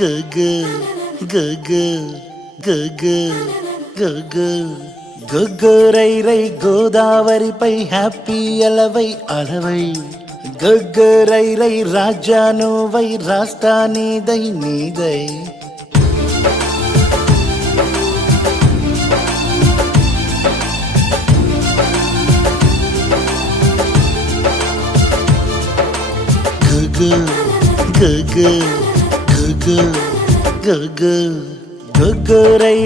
గగు గగు గగు గగు గగు రై రై గోదావరిపై happy అలవై అలవై గగు రై రై రాజా నువ్వై రాస్తా నీదై నీదై గగు గగు గగు గగు గగు రై రై